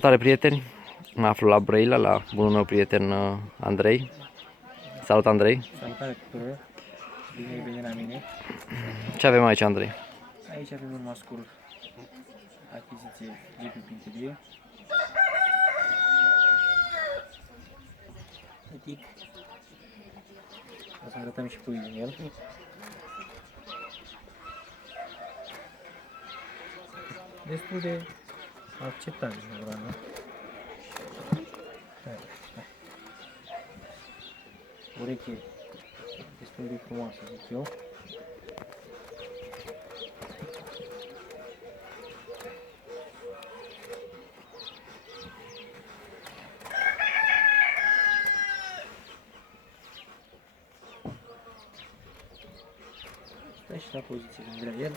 Salutare prieteni, mă aflu la Brăila, la bunul meu prieten uh, Andrei. Salut Andrei! Salutare tuturor! Bine ai venit la mine! Ce avem aici Andrei? Aici avem un mascul achiziție GP Pinterie. Tătic. O să arătăm și pui din el. Destul de acceptabil, vreau, nu? Hai, hai. Ureche destul de frumoasă, zic eu. Stai și la poziție când vrea el.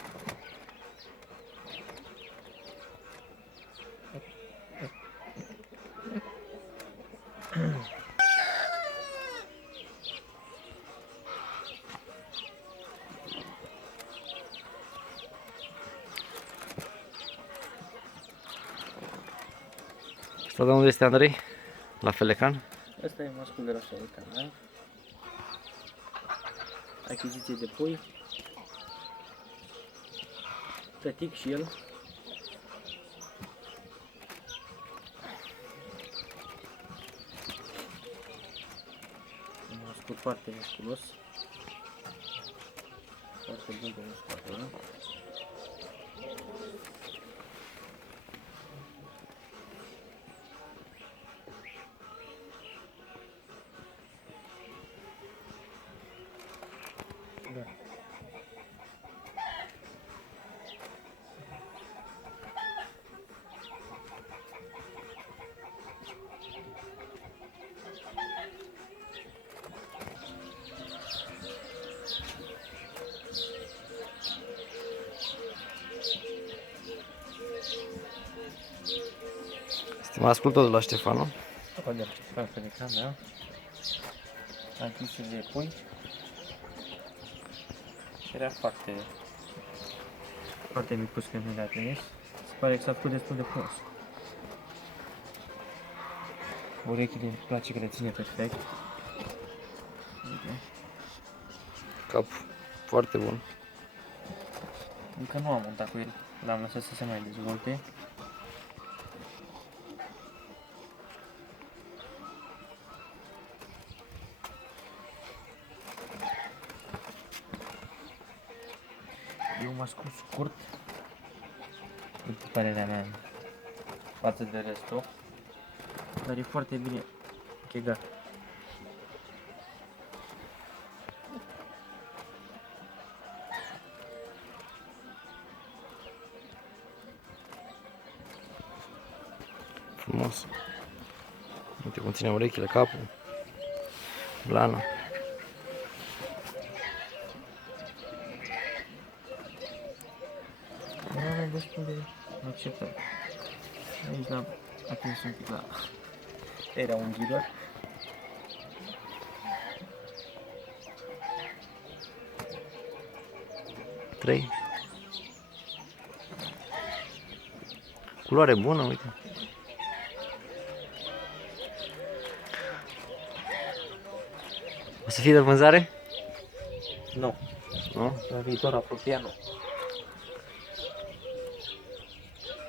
Asta de unde este Andrei? La Felecan? Asta e mascul de la Sharikan, da? Achiziție de pui. Tătic și el. Un mascul foarte musculos. Foarte bun pe musculatură. Este mascul tot de la Ștefanu. Apa de la pe ecran, da? Achiziție de pui. Și era foarte, foarte micuț când mi l-a trimis. Se pare că s-a făcut destul de frumos. Urechile îmi place că le ține perfect. Uite. Cap foarte bun. Încă nu am montat cu el, l-am lăsat să se mai dezvolte. E un mascul scurt, după părerea mea, față de restul, dar e foarte bine chegat. Frumos. Uite cum ține urechile, capul. Blana. Destul de acceptat. Aici l-am atins un pic la... Era un ghidor. Trei. Culoare bună, uite. O să fie de vânzare? Nu. Nu? În viitor apropiat nu.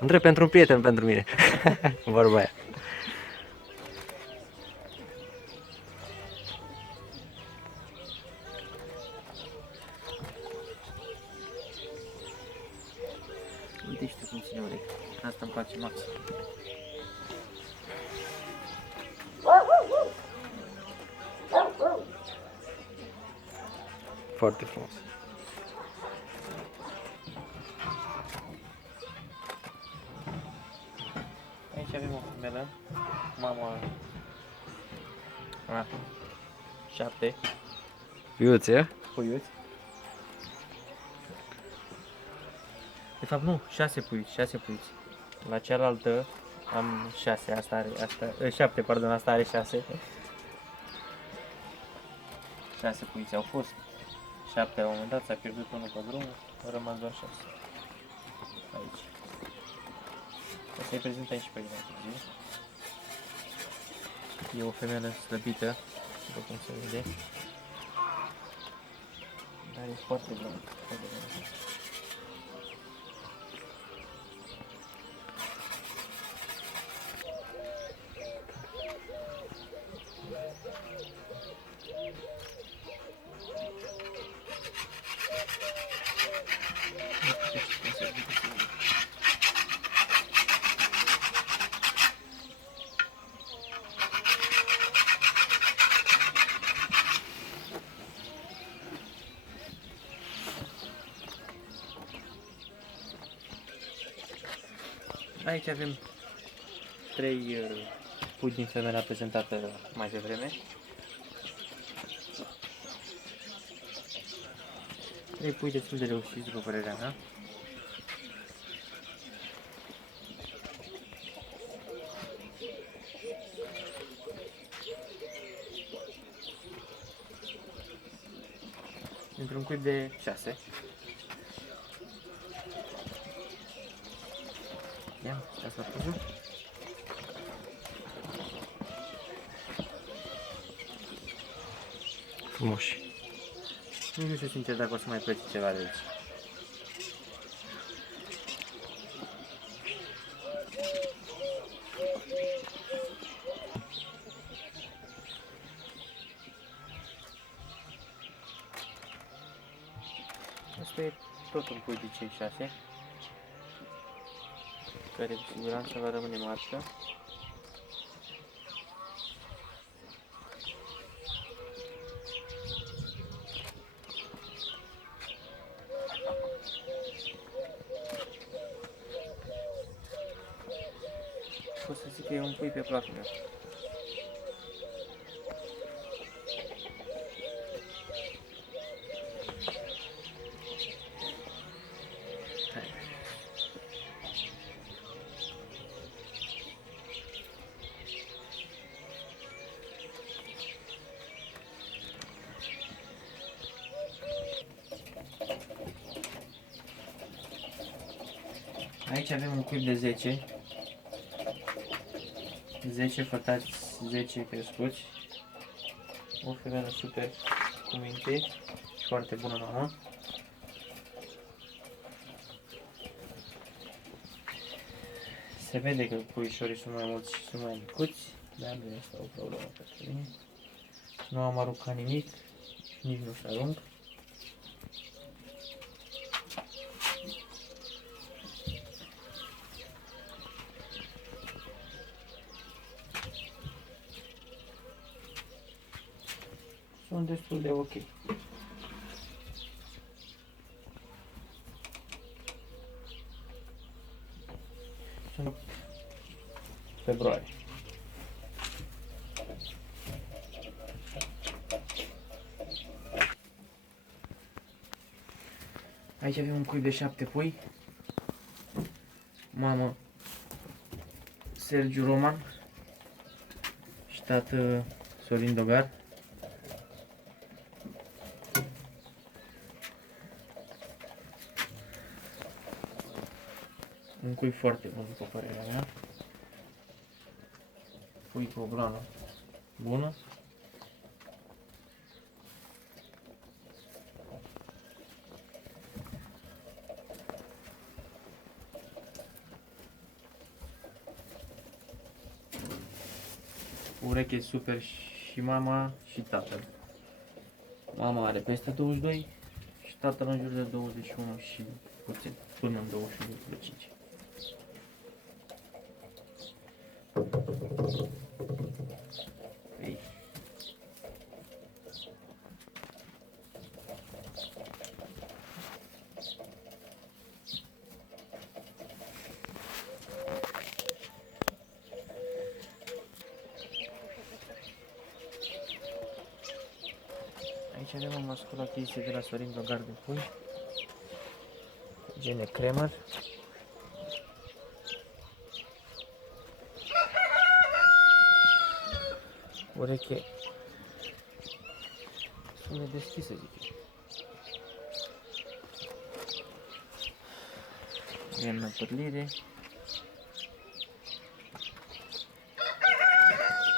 Întreb pentru un prieten pentru mine. Vorba aia. Uite și tu cum ține urechi. Asta îmi place maxim. Foarte frumos. Aici avem o femelă. Mama... A, șapte Iuți, e? puiuți. De fapt nu, șase puiuți, șase puiuți. La cealaltă am șase, asta are, asta, eh, șapte, pardon, asta are șase. Șase puiți au fost. Șapte la un moment dat, s-a pierdut unul pe drum, au rămas doar șase. Aici. O să-i prezentăm și pe ei mai târziu. E o femeie slăbită, după cum se vede. Dar e foarte Aici avem trei uh, pui din femeia prezentată mai devreme. Trei pui destul de reușiți, după părerea mea. Într-un cuib de 6. Ia, stați la poză. Frumoși. Nu știu sincer dacă o să mai plece ceva de aici. Asta e tot un pui de cei 6 care cu siguranță va rămâne marcă. Pot să zic că e un pui pe placul Aici avem un cuib de 10. 10 fătați, 10 crescuți. O femeie super cu minte și foarte bună mamă. Se vede că puișorii sunt mai mulți și sunt mai micuți, dar nu este o problemă pentru mine. Nu am aruncat nimic și nici nu se arunc. Sunt destul de ok. Sunt februarie. Aici avem un cuib de șapte pui. Mamă Sergiu Roman și tată Sorin Dogar. Un cui foarte bun, după părerea mea. Pui cu o blană bună. Ureche super și mama și tatăl. Mama are peste 22 și tatăl în jur de 21 și puțin, până în 22,5. Ei. Aici avem o masculă achiziție de la Sorin Dogar de pui. Gene O reche sună deschisă, zic eu. Lemn la pârlire.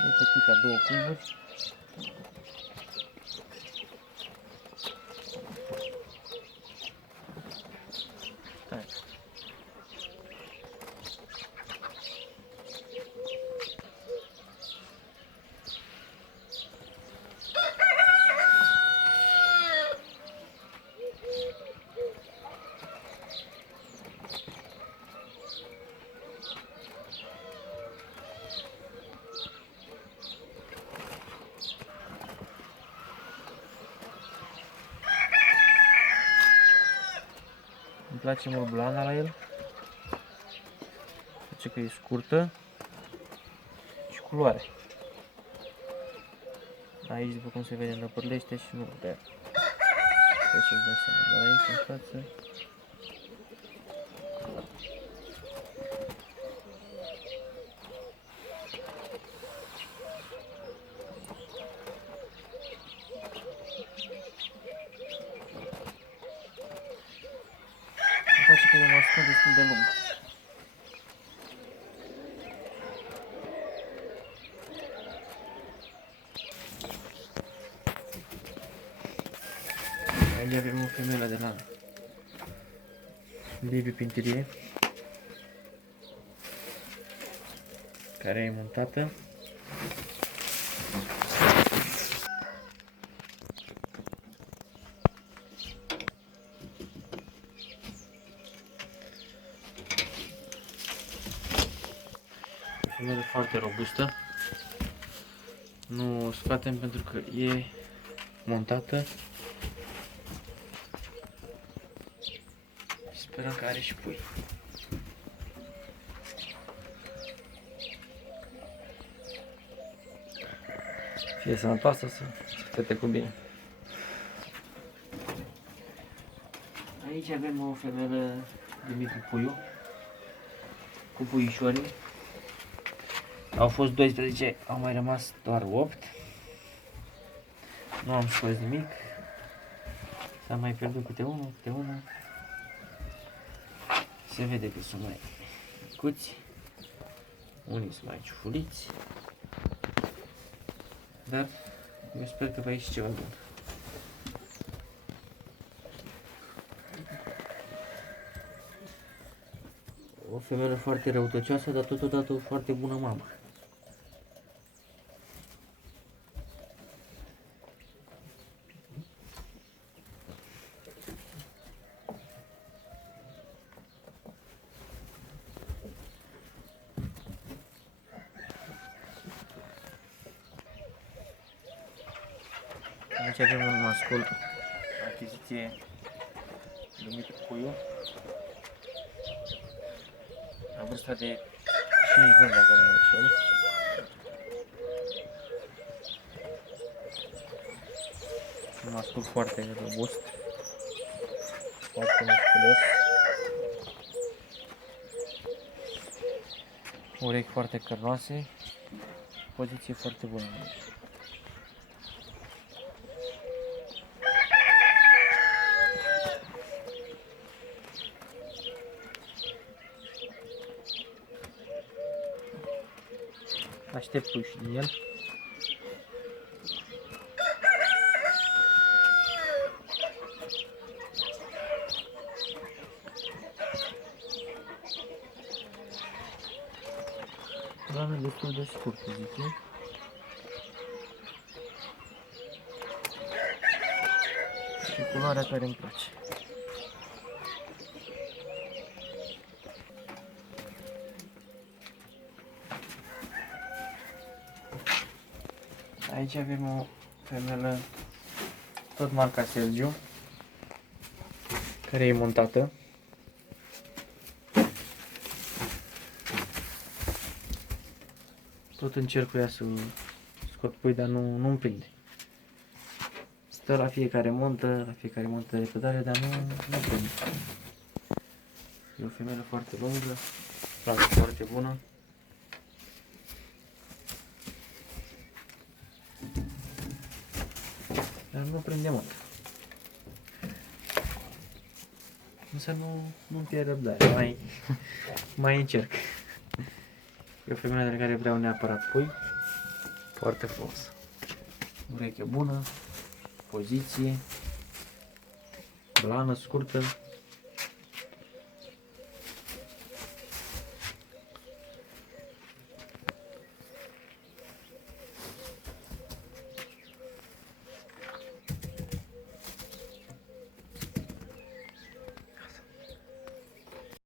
Uite pica două cuiburi. Place mult blana la el. Face că e scurtă și culoare. Aici, după cum se vede, năpârlește și nu de Deci îți dai seama, dar aici în față îmi face că e un mascot destul de lung. Aici avem o femeie de la Liviu Pintirie care e montată O femeie foarte robustă nu o scoatem pentru că e montată și sperăm că are și pui. Fie sănătoasă să se te cu bine. Aici avem o femelă Dumitru Puiu cu puișorii. Au fost 12, au mai rămas doar 8. Nu am scos nimic. S-a mai pierdut câte unul, câte unul. Se vede că sunt mai micuți. Unii sunt mai ciufuliți. Dar eu sper că va ieși ceva bun. O femeie foarte răutăcioasă, dar totodată o foarte bună mamă. Aici avem un mascul, achiziție Dumitru Puiu, la vârsta de 5 luni, dacă nu mă înșel. Un mascul foarte robust, foarte musculos. Urechi foarte cărnoase, poziție foarte bună. Aștept puși din el. Rană destul de scurtă, zic eu. Și culoarea care îmi place. Aici avem o femelă, tot marca Sergio, care e montată. Tot încerc cu ea să scot pui, dar nu, nu prinde. Stă la fiecare montă, la fiecare montă de pedale, dar nu, nu prinde. E o femelă foarte lungă, rasă foarte bună. Nu prinde mult. Însă nu, nu pierd răbdare, mai, mai încerc. E o femeie de care vreau neapărat pui. Foarte frumos. Ureche bună, poziție, blană scurtă,